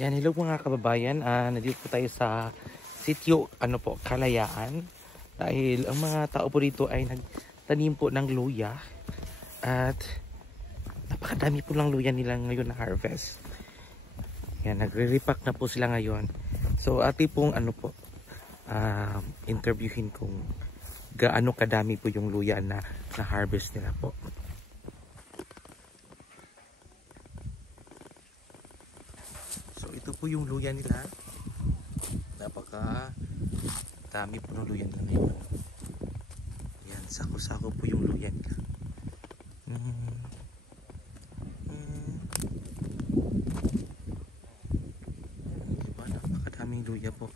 Yan, hello mga kababayan. Nandito po tayo sa sitio, Kalayaan. Dahil ang mga tao po dito ay nagtanim po ng luya. At napakadami po ng luya nila ngayon na harvest. Yan, nagre-repack na po sila ngayon. So, ati pong interviewin kung gaano kadami po yung luya na harvest nila po. So ito po yung luya nila. Napaka dami po ng luya nila ngayon. Yan, sako-sako po yung luya nila. Diba, napakadaming luya po.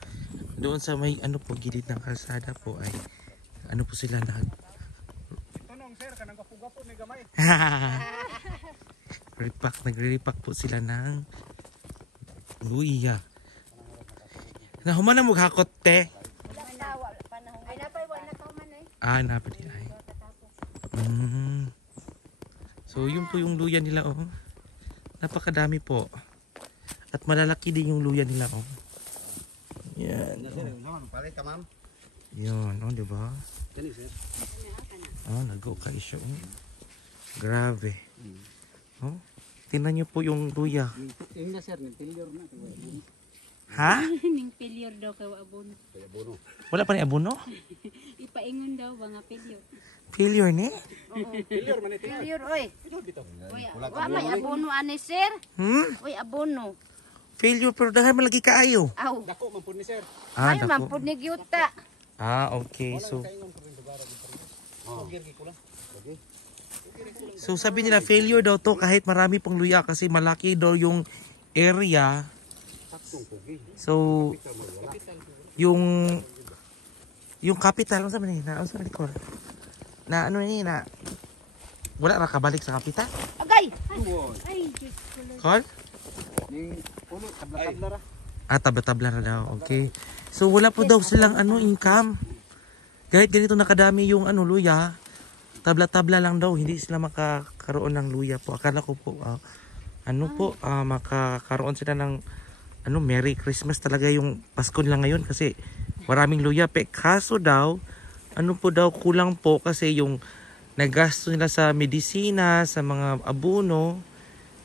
Doon sa may gilid ng kalsada po ay po sila Tunong sir, kanang gapo-gapo may gamay. Nagre-repack po sila ng luya. Nahuman na maghakot te. Ay napay wala ka man eh. Napadi ay. So yun po yung luya nila Napakadami po. At malalaki din yung luya nila Yan. Pare ka ma'am. Yan, di ba? Kani sir. Nag-go kayo siya. Grabe. Tingnan niyo po yung luya. Tingnan sir, ning failure na to. Ha? Ning failure daw kay abono. Kaya bono. Wala pa ni abono? Ipaingon daw ba nga failure. Failure ni? Failure man ito. Failure oy. Bitaw. Wa may abono ani sir. Oy abono. Failure pero dahil malagi kaayo. Aw. Dako man pud ni sir. Ay Dako. man pud ni gyuta. Okay. So Kaingon ko rin bara dito. Girgi ko lang. Okay. So sabi nila failure daw to kahit marami pang luya kasi malaki daw yung area. Saktong pugi. So yung capital ano sabi ni na na wala ra kabalik sa capital. Agay. Tuwon. Ay Diyos ko. Call? Ning ulo tabla-tabla ra. Tabla-tabla na daw. Okay. So wala po daw silang income. Kahit ganito nakadami yung luya, tabla-tabla lang daw, hindi sila makakaroon ng luya po. Akala ko po makakaroon sila ng Merry Christmas talaga yung Pasko nila ngayon kasi maraming luya. Kaso daw, kulang po kasi yung nagasto nila sa medisina, sa mga abono.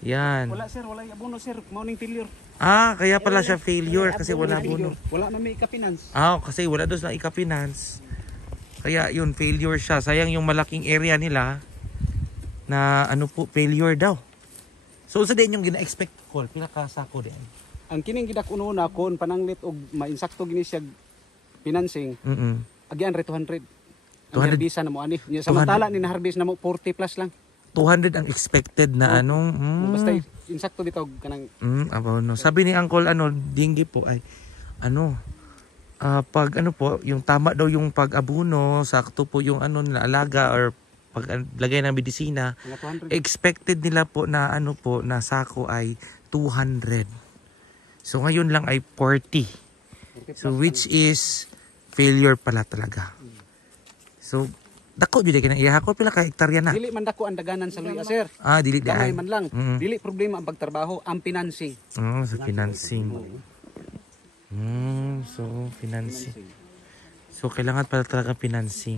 Yan. Wala sir, wala abono sir, mao ning failure. Kaya pala siya failure kasi wala abono. Wala man may ka-finance. Kasi wala doon sa ika-finance. Kaya yun, failure siya. Sayang yung malaking area nila na failure daw. So, sa din yung gina-expect ko, pinakasako din. Ang kining gidak-uno na kon pananglit og mainsakto gini siya financing. Again re 200. Ang harbisa na mo ani. Samantala ni na harvest na mo 40 plus lang. 200 ang expected na Basta insakto bitaw kanang abono. Sabi ni Uncle Dinggi po ay pag yung tama daw yung pag-abuno, sakto po yung alaga or paglagay ng medisina, expected nila po na na sako ay 200. So ngayon lang ay 40. So which is failure pala talaga. So dako jud kay iya ko pila ka hektarya na. Dili man dako ang daganan sa luya sir. Dili Gamay dai. man lang. Dili problema ang pagtrabaho, ang financing. Sa financing. So financing. So kailangan pala talaga financing.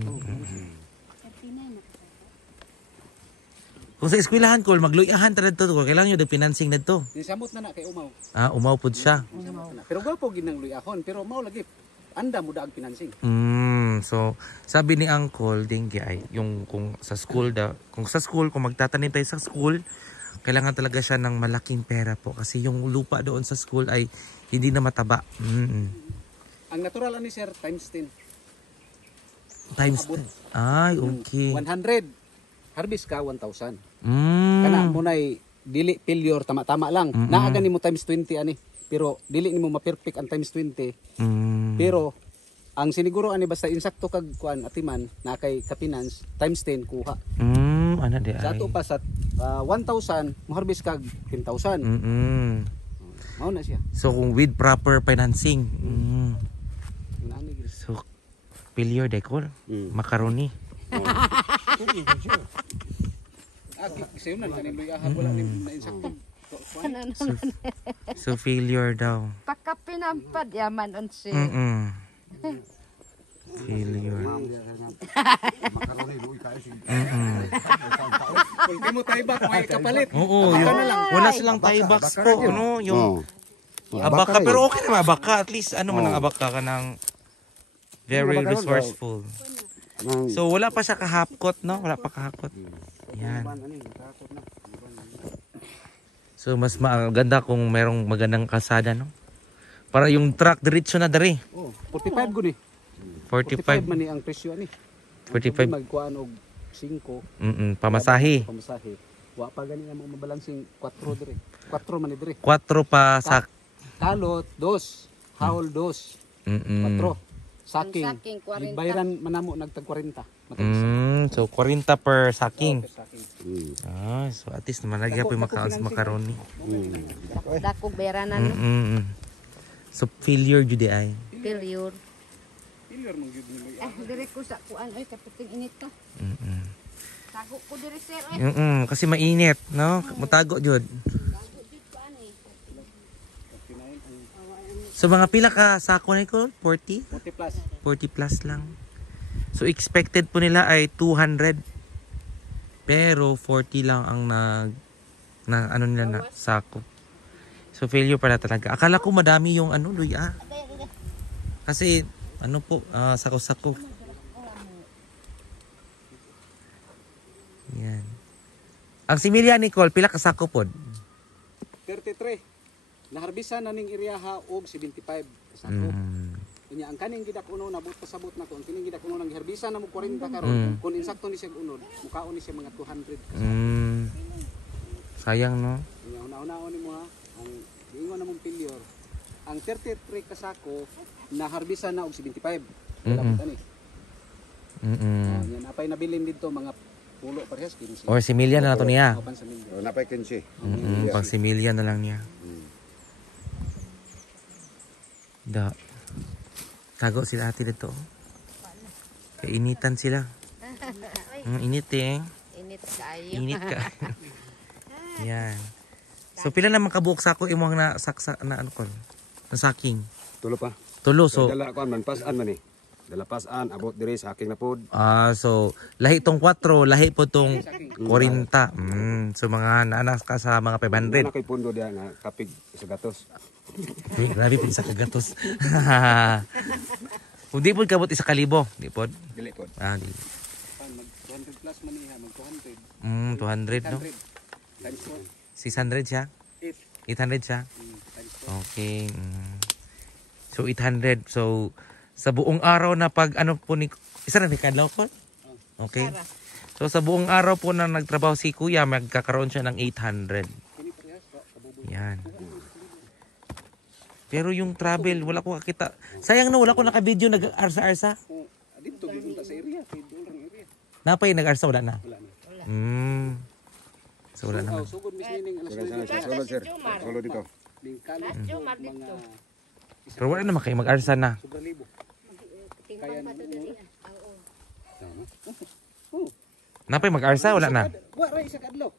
Kung sa eskwelahan ko magluyahan ta dito ko kailangan yung financing dito. Nisamot na kay umaw. Umaw pud siya. Pero gwapo ginang luyahon, pero mao lagi anda mo daag financing. So sabi ni Uncle Dinggi ay yung kung sa school kung magtatanim tayo sa school, kailangan talaga siya ng malaking pera po kasi yung lupa doon sa school ay hindi na mataba. Ang natural ani sir times 10. Times 10. Ay, okay. 100 harvest ka 1,000. Kana mo nay dili failure tama-tama lang. Naaga nimo times 20 ani. Pero dili nimo ma-perfect ang times 20. Pero ang siniguro ani basta insakto kag kuan atiman na kay ka-finance times 10 kuha. Ana di ay. Sa ato pa sa 1,000 mo harvest kag 10,000. Mao na siya. So kung with proper financing. So failure decor, macaroni. Kasi yun na kanin luya wala ni insakto. So failure daw. Pakapinampad yaman on sir. Failure. Kung di mo tayo ba, may kapalit. Oo, wala silang tie box po. Ano, yung abaka. Pero okay naman, abaka. At least, ano man ang abaka ka ng very resourceful. So, wala pa siya kahapkot, no? Wala pa kahapkot. Yan. So, mas maganda kung merong magandang kalsada, no? Para yung truck, diretso na dari. Oh, 45 gud ni. 45. 45 man ni ang presyo ani. 45. Magkuan og 5. Pamasahe. Pamasahe. Wa pa gani nga mabalansin 4 dire. 4 man ni dire. 4 pa sa... Kalot 2, haul 2, 4. Saking. Saking, 40. Bayran manamo nagtag 40. So 40 per saking. Saking. So at least naman lagi po yung makaon sa macaroni. Dakog bayranan no. So failure jud ay. Failure. Failure man gyud ni. Dire ko sa kuan oy kapiting init ka. Tago ko dire sir oy. Kasi mainit, no? Mutago jud. So mga pila ka sako na ko? 40? 40 plus. 40 plus lang. So expected po nila ay 200. Pero 40 lang ang ano nila na sako. So failure pala talaga. Akala ko madami yung ano, luya. Kasi ano po, sako-sako. Yan. Ang similya Nicole, pila ka sako pod? 33. Naharbisan na ning iriyaha og 75 sako. Unya ang kaning gidak uno nabot pasabot na ko. Ang kining gidak uno nang giharbisan na mo 40 karon. Kung insakto ni siya unod, mukaon ni siya mga 200. Sayang no. Unya una-una ni mo ha. Ang ingon na mong failure. Ang 33 ka sako naharbisan na og 75. Dapat ani. Yan apay nabilin dito mga pulo parehas 15. Or similya na nato niya. Napay 15. Pang similya na lang niya. Tago sila ate dito. Kainitan sila. Init eh. Init kayo. Init ka. Yan. So pila naman kabuok sako imong na saksa na ano kon? Na saking. Tulo pa. Tulo so. Dala ko man pasan man ni. Dala pasan abot diri sa aking napod. So lahi tong 4, lahi po tong 40. So mga naanak ka sa mga 500. Ana kay pundo dia nga kapig sa gatos. Uy, grabe po isa kagatos. Kung di po kabot isa kalibo, di po. Dili pod. Di. Mag 200 plus man niya, mag 200. 200 no? 100 times 600 siya? 800 siya? Okay. So 800. So sa buong araw na pag ano po ni isa na ni kadlaw po? Okay. So sa buong araw po na nagtrabaho si Kuya, magkakaroon siya ng 800. Yan. Pero yung travel, wala ko kakita. Sayang na wala ko naka-video nag-arsa-arsa. Dito gipunta sa area, kay dulang area. Napay nag-arsa wala na. Wala na. So wala na. Sugod mismo ning alas Solo sir. Solo dito. ning kalit mga Pero wala naman kayo mag-arsa na. sobrang libo. Kaya Napay mag-arsa wala na. wa ra isa kadlaw.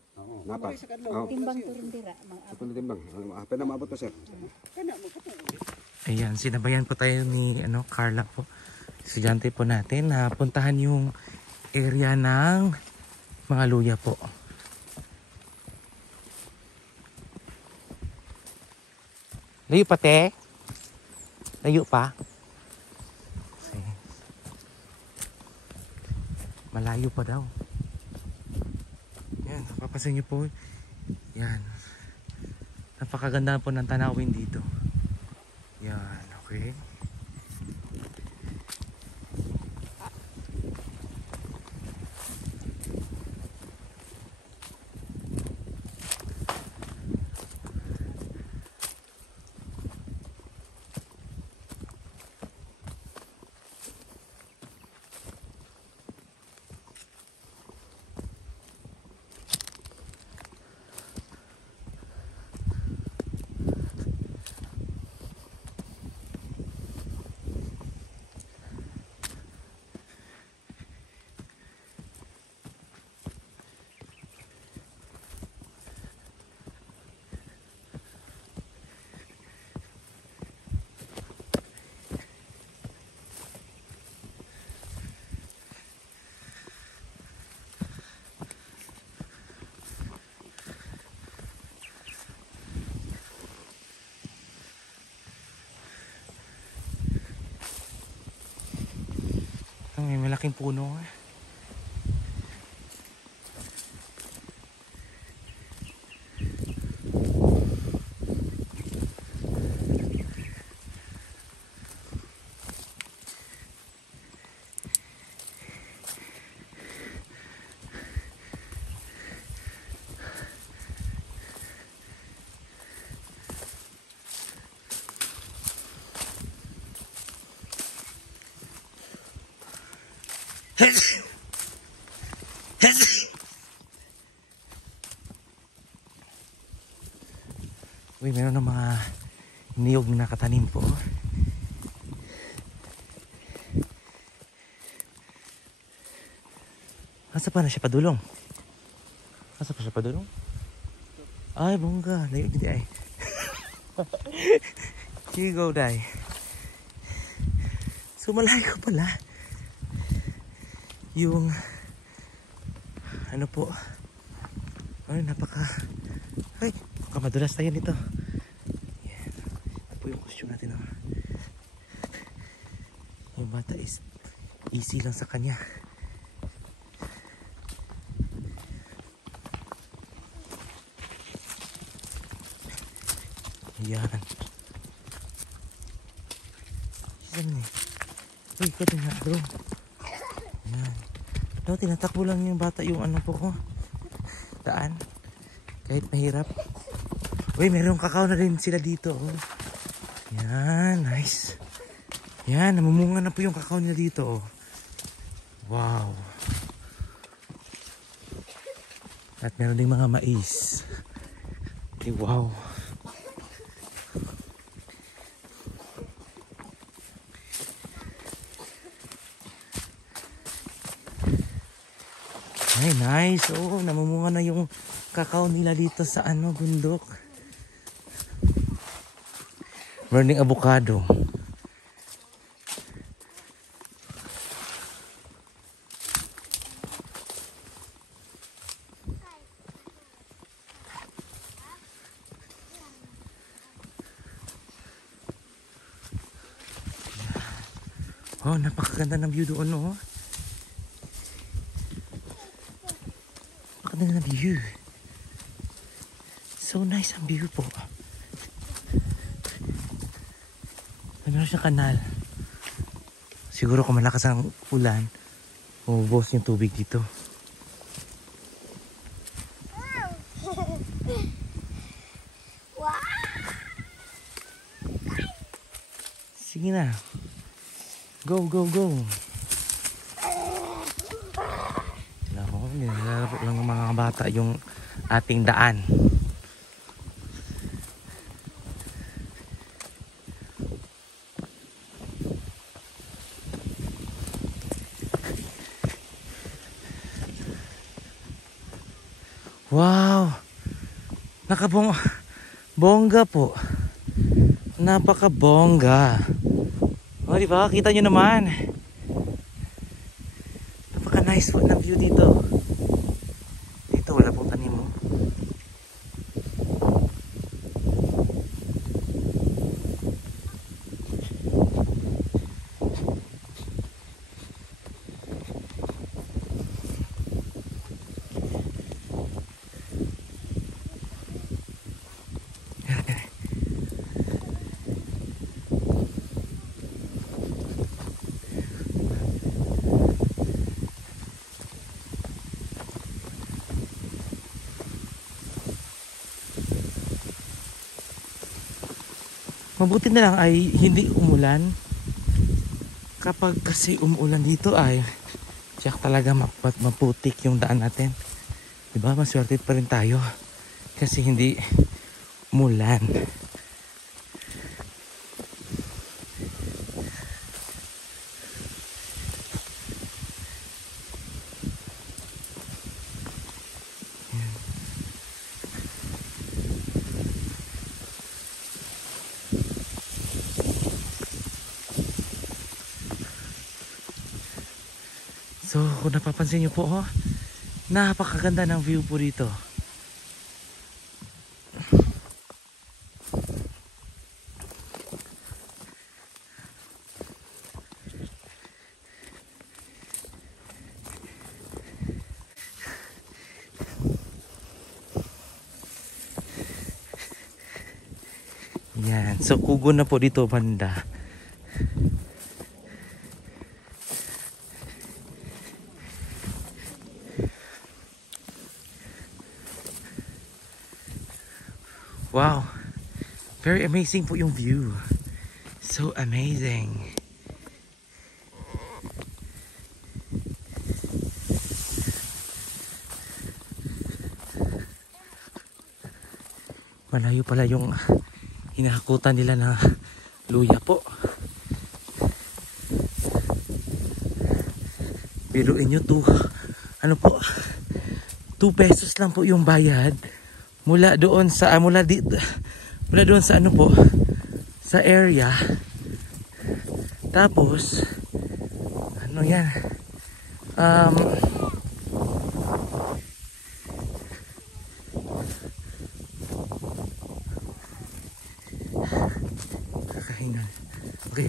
Napa. Isa kadlaw. Timbang turun dira. Tulo timbang. Apa na maabot to sir? Ayan, sinabayan po tayo ni Carla po. Estudyante po natin na puntahan yung area ng mga luya po. Layo pa te? Layo pa? Malayo pa daw. Yan, napapasin niyo po. Yan. Napakaganda po ng tanawin dito. Yan, okay. May malaking puno. Uy, meron ng mga niyog na nakatanim po. Asa pa na siya padulong? Asa pa siya padulong? Ay, bongga. Layo hindi ay. Here you go, Day. So, malayo pala. Yung ano po, ay madulas tayo nito. Yan. Ito po yung costume natin. Yung bata is easy lang sa kanya. Yan. Yan eh. Uy, ito nga bro. Yan. No, tinatakbo lang yung bata yung ano po ko. Daan. Kahit mahirap. Uy, mayroong kakao na rin sila dito. Oh. Yan, nice. Yan, namumunga na po yung kakao nila dito. Oh. Wow. At meron ding mga mais. Wow. Ay, nice. Oo, namumunga na yung kakao nila dito sa bundok. Burning avocado. Oh, napakaganda ng view doon, oh. Napakaganda ng view. So nice ang view po. Meron siyang kanal. Siguro kung malakas ang ulan, umubos yung tubig dito. Sige na. Go, go, go. Nilalaro lang ng mga bata yung ating daan. Wow! Bongga po. Napaka-bongga. O, diba? Kita nyo naman. Napaka-nice po ng view dito. Dito, wala pong tanim mo. Mabuti na lang ay hindi umulan. Kapag kasi umulan dito ay tiyak talaga maputik yung daan natin. Diba? Maswerte pa rin tayo kasi hindi umulan. So, kung napapansin nyo po, napakaganda ng view po dito. Yan. So, kugo na po dito banda. Wow. Very amazing po yung view. So amazing. Malayo pala yung hinahakutan nila na luya po. Biruin nyo to. Ano po? 2 pesos lang po yung bayad. Mula doon sa mula doon sa ano po, sa area. Tapos ano yan? Kakahingan. Okay.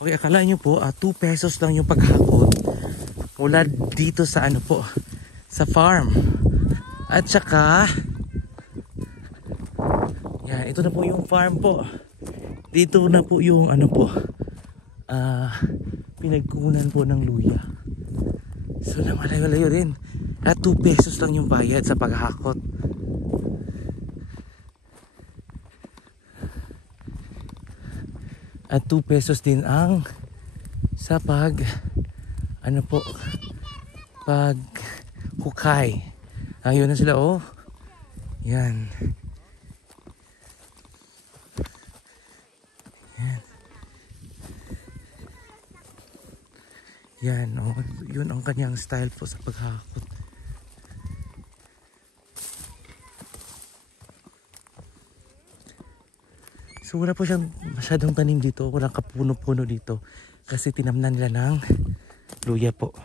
Okay, akala nyo po 2 pesos lang yung paghakot mula dito sa ano po, sa farm. At saka yan, ito na po yung farm po. Dito na po yung ano po, pinagkunan po ng luya. So na malayo-layo din. At 2 pesos lang yung bayad sa paghakot. At 2 pesos din ang sa ano po, pag hukay. Ayun na sila oh. Yan. Yan, oh, yun ang kanyang style po sa paghakot. So wala po siyang masyadong tanim dito, walang kapuno-puno dito kasi tinamnan nila ng luya po.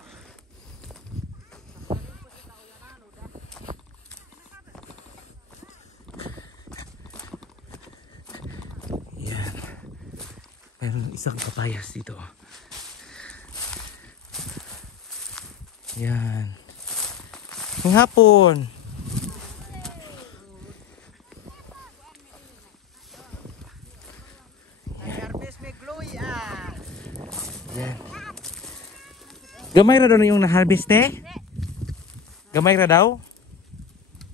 Yan. Mayroon isang papayas dito. Yan. Ngayong hapon. Yan. Gamay ra daw na yung na-harvest eh? Gamay ra daw?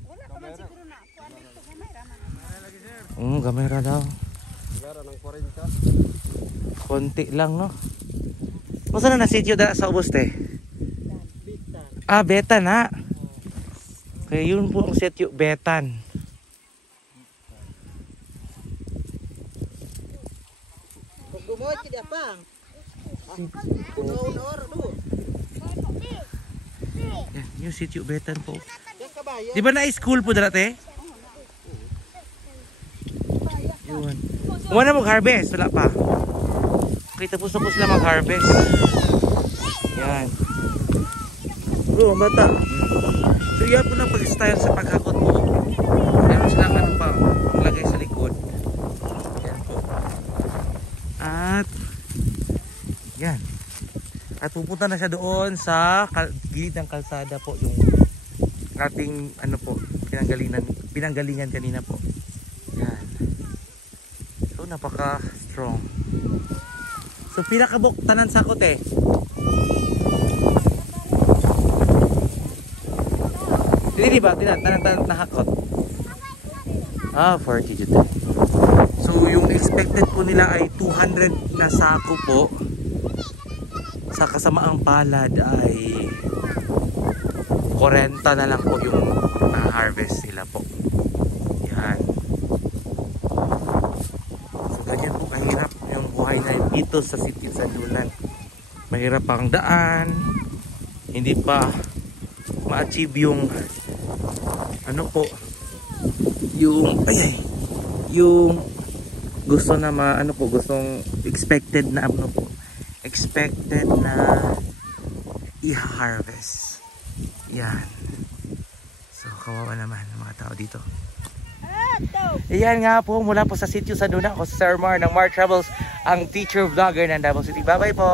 Wala pa man siguro na. Kuan dito gamay ra man. Gamay ra daw. Gara ng 40. Konti lang no. Masa na nasityo da sa ubos te? Betan ha. Kaya yun po ang setyo, betan. Gumot ka dia pang. Unor do. Yan, yung setyo betan po. Yang kabayan. Di ba na-school po dati? Yun. Umana mag-harvest, wala pa. Okay, tapos na mag-harvest. Yan. Bro, bata. So yan po na pag-style sa paghakot po. Meron silang ano pa, lagay sa likod. Yan po. At yan. At pupunta na siya doon sa gilid ng kalsada po, yung ating ano po, pinanggalingan kanina po. Yan. So napaka strong. So pinakabok tanan sa kote. Hindi ba? Tanan nahakot. 40 dito. So yung expected po nila ay 200 na sako po. Sa kasamaang palad ay 40 na lang po yung na-harvest nila po. Yan. So ganyan po kahirap yung buhay na dito sa City Sandulan. Mahirap ang daan. Hindi pa ma-achieve yung ano po, yung yung gusto na gustong expected na i-harvest. Yan. So kawawa naman ang mga tao dito. Iyan nga po, mula po sa sitio Sandulan, ako si Sir Mar ng Mar Travels, ang teacher vlogger ng Davao City. Bye bye po.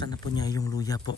Binubuksan na po niya yung luya po.